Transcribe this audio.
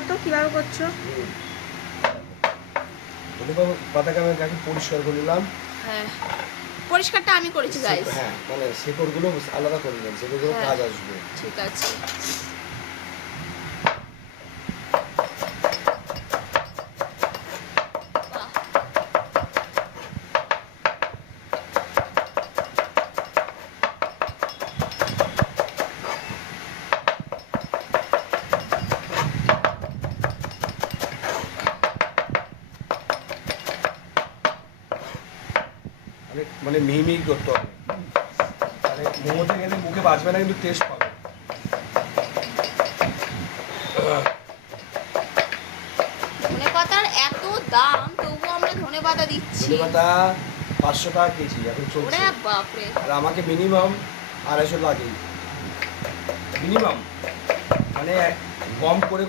দাও তো কিভাবে করছো। পাতাকে আমি আগে পরিষ্কার করে নিলাম। হ্যাঁ, পরিষ্কারটা আমি করেছি গাইস। হ্যাঁ, মানে শেকড়গুলো আলাদা করে নিলাম, শেকড়গুলো কাজ আসবে। ঠিক আছে। মানে মিহি মিহি করতে হবে, মানে মোমোতে গেলে মুখে বাজবে না, কিন্তু টেস্ট পাবে। ধনেপাতার এত দাম তবু আমরা ধনেপাতা দিচ্ছি। ধনেপাতা 500 টাকা কেজি এখন চলছে। ওরে বাপরে। আর আমাকে মিনিমাম 250 লাগে, মিনিমাম, মানে কম করে